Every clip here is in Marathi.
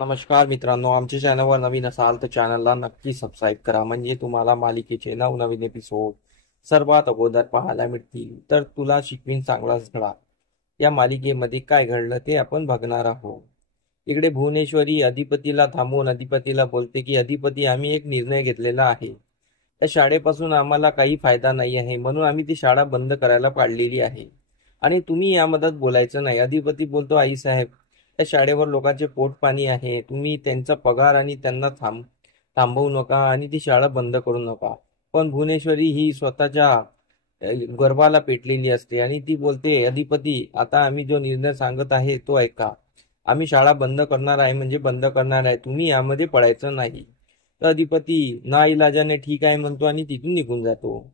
नमस्कार मित्रांनो, आमच्या चॅनलवर नवीन असाल तर चॅनलला नक्की सबस्क्राईब करा, म्हणजे तुम्हाला मालिकेचे नवनवीन एपिसोड सर्वात अगोदर पाहायला मिळतील. तर तुला शिकवीन चांगलाच धडा या मालिकेमध्ये काय घडलं ते आपण बघणार आहोत. इकडे भुवनेश्वरी अधिपतीला थांबवून अधिपतीला बोलते की अधिपती, आम्ही एक निर्णय घेतलेला आहे. त्या शाळेपासून आम्हाला काही फायदा नाही आहे, म्हणून आम्ही ती शाळा बंद करायला पाडलेली आहे आणि तुम्ही यामधत बोलायचं नाही. अधिपती बोलतो, आई साहेब, त्या शाळेवर लोकांचे पोट पाणी आहे, तुम्ही त्यांचा पगार आणि त्यांना थांबवू नका आणि ती शाळा बंद करू नका. पण भुवनेश्वरी ही स्वतःच्या गर्वाला पेटलेली असते आणि ती बोलते, अधिपती, आता आम्ही जो निर्णय सांगत आहे तो ऐका. आम्ही शाळा बंद करणार आहे म्हणजे बंद करणार आहे, तुम्ही यामध्ये पडायचं नाही. तर अधिपती नाईलाजाने ठीक आहे म्हणतो आणि तिथून निघून जातो.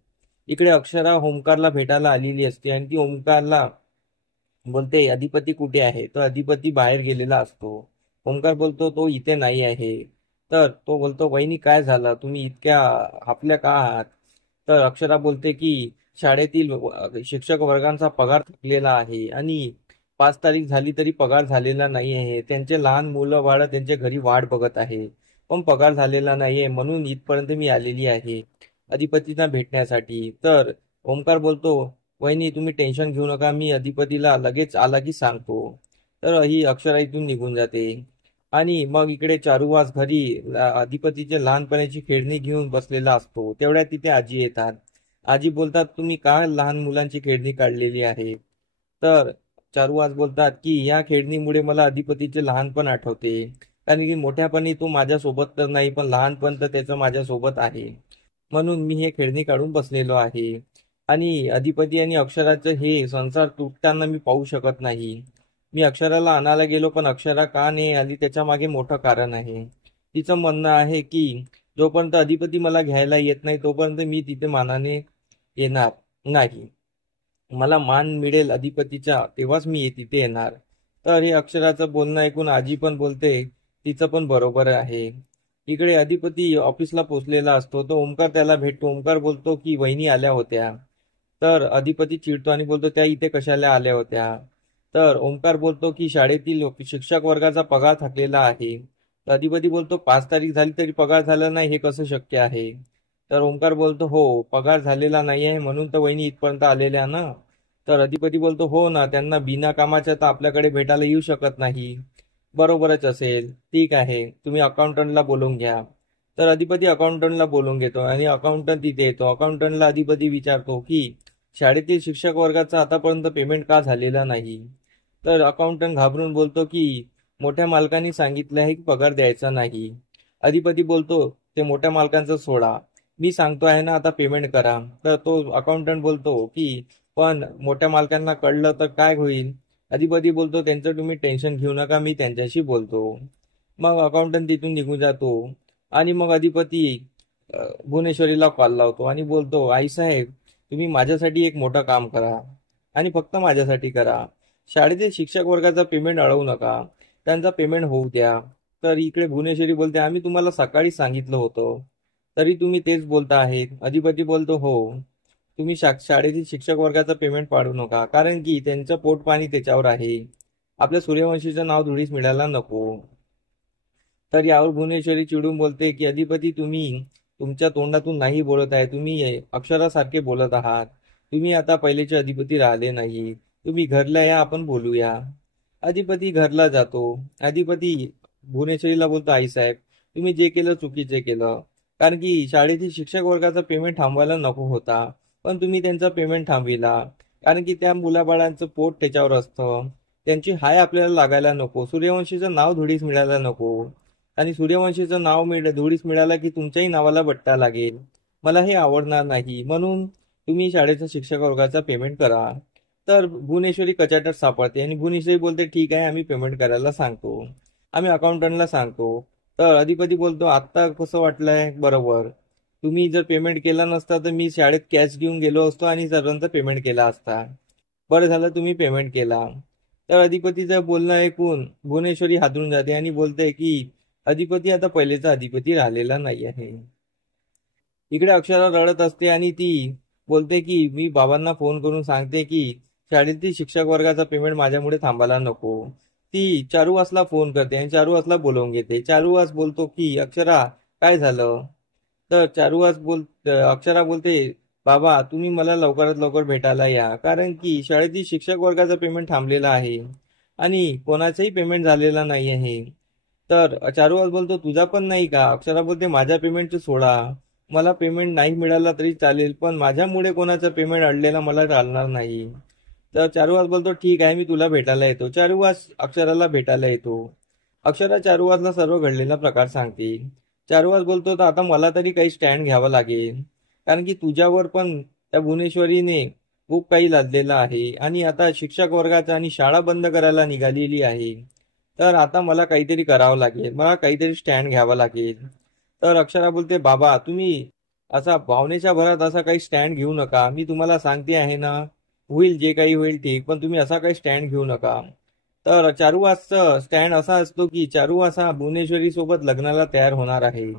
इकडे अक्षरा ओमकारला भेटायला आलेली असते आणि ती ओमकारला बोलते, अधिपती कुठे आहे? तर अधिपती बाहेर गेलेला असतो. ओमकार बोलतो, तो इथे नाही आहे. तर तो बोलतो, वहिनी काय झालं, तुम्ही इतक्या आपल्या का आहात? तर अक्षरा बोलते की शाळेतील शिक्षक वर्गांचा पगार थकलेला आहे आणि 5 तारीख झाली तरी पगार झालेला नाही आहे. त्यांचे लहान मुलं बाळ त्यांच्या घरी वाट बघत आहे, पण पगार झालेला नाहीये, म्हणून इथपर्यंत मी आलेली आहे अधिपतींना भेटण्यासाठी. तर ओमकार बोलतो, वहिनी तुम्ही टेन्शन घेऊ नका, मी अधिपतीला लगेच आला की सांगतो. तर ही अक्षरा इथून निघून जाते आणि मग इकडे चारुवास घरी अधिपतीचे लहानपणाची खेळणी घेऊन बसलेला असतो. तेवढ्यात तिथे आजी येतात. आजी बोलतात, तुम्ही का लहान मुलांची खेळणी काढलेली आहे? तर चारुवास बोलतात की या खेळणीमुळे मला अधिपतीचे लहानपण आठवते, कारण की मोठ्यापणी तो माझ्यासोबत तर नाही, पण लहानपण तर त्याचं माझ्यासोबत आहे, म्हणून मी हे खेळणी काढून बसलेलो आहे. आणि अधिपती आणि अक्षराचं हे संसार तुटताना मी पाहू शकत नाही. मी अक्षराला आणायला गेलो, पण अक्षरा का नाही आली त्याच्या मागे मोठं कारण आहे. तिचं म्हणणं आहे की जोपर्यंत अधिपती मला घ्यायला येत नाही तोपर्यंत मी तिथे मानाने येणार नाही. मला मान मिळेल अधिपतीच्या तेव्हाच मी तिथे येणार. तर हे अक्षराचं बोलणं ऐकून आजी पण बोलते, तिचं पण बरोबर आहे. इकडे अधिपती ऑफिसला पोहोचलेला असतो. तो ओमकार त्याला भेटतो. ओमकार बोलतो की वहिनी आल्या होत्या. तर अधिपती चिडतो आणि बोलतो, त्या इथे कशाला आल्या होत्या? तर ओमकार बोलतो की शाळेतील शिक्षक वर्गाचा पगार थकलेला आहे. तर अधिपती बोलतो, 5 तारीख झाली तरी पगार झाला नाही, हे कसं शक्य आहे? तर ओमकार बोलतो, हो, पगार झालेला नाही आहे म्हणून तर वहिनी इथपर्यंत आलेल्या ना. तर अधिपती बोलतो, हो ना, त्यांना बिना कामाच्या तर आपल्याकडे भेटायला येऊ शकत नाही. बरोबरच असेल, ठीक आहे, तुम्ही अकाउंटंटला बोलवून घ्या. तर अधिपती अकाउंटंटला बोलवून घेतो आणि अकाउंटंट तिथे येतो. अकाउंटंटला अधिपती विचारतो की शाळेतील शिक्षक वर्गाचा आतापर्यंत पेमेंट का झालेला नाही? तर अकाउंटंट घाबरून बोलतो की मोठ्या मालकांनी सांगितलं आहे की पगार द्यायचा नाही. अधिपती बोलतो, ते मोठ्या मालकांचं सोडा, मी सांगतो आहे ना, आता पेमेंट करा. तर तो अकाउंटंट बोलतो की पण मोठ्या मालकांना कळलं तर काय होईल? अधिपती बोलतो, त्यांचं तुम्ही टेन्शन घेऊ नका, मी त्यांच्याशी बोलतो. मग अकाउंटंट तिथून निघून जातो आणि मग अधिपती भुवनेश्वरीला कॉल लावतो आणि बोलतो, आई साहेब, तुम्ही माझ्यासाठी एक मोठं काम करा आणि फक्त माझ्यासाठी करा. शाळेतील शिक्षक वर्गाचा पेमेंट अडवू नका, त्यांचा पेमेंट होऊ द्या. तर इकडे भुवनेश्वरी बोलते, आम्ही तुम्हाला सकाळी सांगितलं होतं, तरी तुम्ही तेच बोलता आहेत. अधिपती बोलतो, हो, तुम्ही शाळेतील शिक्षक वर्गाचं पेमेंट पाडू नका, कारण की त्यांचं पोट पाणी त्याच्यावर आहे. आपल्या सूर्यवंशीचं नाव धुळीस मिळायला नको. तर यावर भुवनेश्वरी चिडून बोलते की अधिपती, तुम्ही तुमच्या तोंडातून नाही बोलत आहे, तुम्ही अक्षरासारखे बोलत आहात. तुम्ही आता पहिलेचे अधिपती राहिले नाही, तुम्ही घरला या, आपण बोलूया. अधिपती घरला जातो. अधिपती भुवनेश्वरीला बोलतो, आई साहेब, तुम्ही जे केलं चुकीचे केलं, कारण की शाळेतील शिक्षक वर्गाचा पेमेंट थांबवायला नको होता, पण तुम्ही त्यांचा पेमेंट थांबविला, कारण की त्या मुलाबाळांचं पोट त्याच्यावर असतं. त्यांची हाय आपल्याला लागायला नको, सूर्यवंशीचं नाव धुळीस मिळायला नको. आणि सूर्यवंशीचं नाव धुळीस मिळालं की तुमच्याही नावाला बट्टा लागेल. मला हे आवडणार नाही, म्हणून तुम्ही शाळेच्या शिक्षक वर्गाचा पेमेंट करा. तर भुवनेश्वरी कचाट्यात सापडते आणि भुवनेश्वरी बोलते, ठीक आहे, आम्ही पेमेंट करायला सांगतो, आम्ही अकाउंटंटला सांगतो. तर अधिपती बोलतो, आत्ता कसं वाटलंय? बरोबर, तुम्ही जर पेमेंट केला नसता तर मी शाळेत कॅश घेऊन गेलो असतो आणि सर्वांचा पेमेंट केला असता. बरं झालं तुम्ही पेमेंट केला. तर अधिपतीचं बोलणं ऐकून भुवनेश्वरी हादरून जाते आणि बोलते की अधिपती आता पहिलेचा अधिपती राहिलेला नाही आहे. इकडे अक्षरा रडत असते आणि ती बोलते की मी बाबांना फोन करून सांगते की शाळेतील शिक्षक वर्गाचा पेमेंट माझ्यामुळे थांबायला नको. ती चारुवासला फोन करते आणि चारुवासला बोलवून घेते. चारुवास बोलतो की अक्षरा काय झालं? तर अक्षरा बोलते, बाबा तुम्ही मला लवकरात लवकर भेटायला या, कारण की शाळेतील शिक्षक वर्गाचं पेमेंट थांबलेलं आहे आणि कोणाचंही पेमेंट झालेला नाही आहे. तर चारुवास बोलतो, तुझा पण नाही का? अक्षरा बोलते, माझ्या पेमेंटचं सोडा, मला पेमेंट नाही मिळाला तरी चालेल, पण माझ्यामुळे कोणाचं पेमेंट अडलेलं मला चालणार नाही. तर चारुवास बोलतो, ठीक आहे, मी तुला भेटायला येतो. चारुवास अक्षराला भेटायला येतो. अक्षरा चारुवासला सर्व घडलेला प्रकार सांगते. चारुवास बोलतो, तर आता मला तरी काही स्टँड घ्यावं लागेल, कारण की तुझ्यावर पण त्या भुवनेश्वरीने खूप काही लादलेलं आहे आणि आता शिक्षक वर्गाचा आणि शाळा बंद करायला निघालेली आहे. तर आता मला काहीतरी करावं लागेल, मला काहीतरी स्टँड घ्यावा लागेल. तर अक्षरा बोलते, बाबा तुम्ही असा भावनेच्या भरात असा काही स्टँड घेऊ नका, मी तुम्हाला सांगते आहे ना, होईल जे काही होईल ठीक, पण तुम्ही असा काही स्टँड घेऊ नका. तर चारुवासचा स्टँड असा असतो की चारुवास हा भुवनेश्वरी सोबत लग्नाला तयार होणार आहे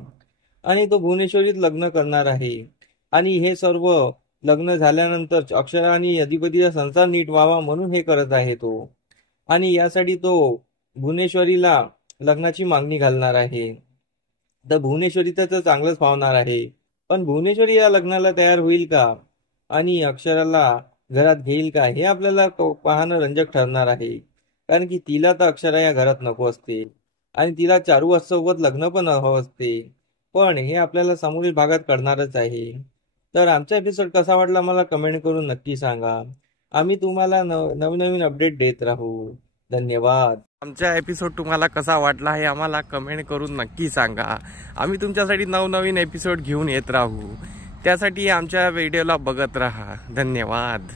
आणि तो भुवनेश्वरीत लग्न करणार आहे आणि हे सर्व लग्न झाल्यानंतर अक्षरा आणि अधिपतीचा संसार नीट व्हावा म्हणून हे करत आहे तो. आणि यासाठी तो भुवनेश्वरीला लग्नाची मागणी घालणार आहे. तर भुवनेश्वरी तर चांगलंच पावणार आहे, पण भुवनेश्वरी या लग्नाला तयार होईल का आणि अक्षराला घरात घेईल का, हे आपल्याला पाहणं रंजक ठरणार आहे. कारण की तिला तर अक्षरा या घरात नको असते आणि तिला चारुवास सोबत लग्न पण हवं असते, पण हे आपल्याला समोरील भागात कळणारच आहे. तर आमचा एपिसोड कसा वाटला मला कमेंट करून नक्की सांगा. आम्ही तुम्हाला नवनवीन अपडेट देत राहू. धन्यवाद. आमचा एपिसोड तुम्हाला कसा वाटला हे आम्हाला कमेंट करून नक्की सांगा. आम्ही तुमच्यासाठी नवनवीन एपिसोड घेऊन येत राहू. त्यासाठी आमच्या व्हिडिओला बघत राहा. धन्यवाद.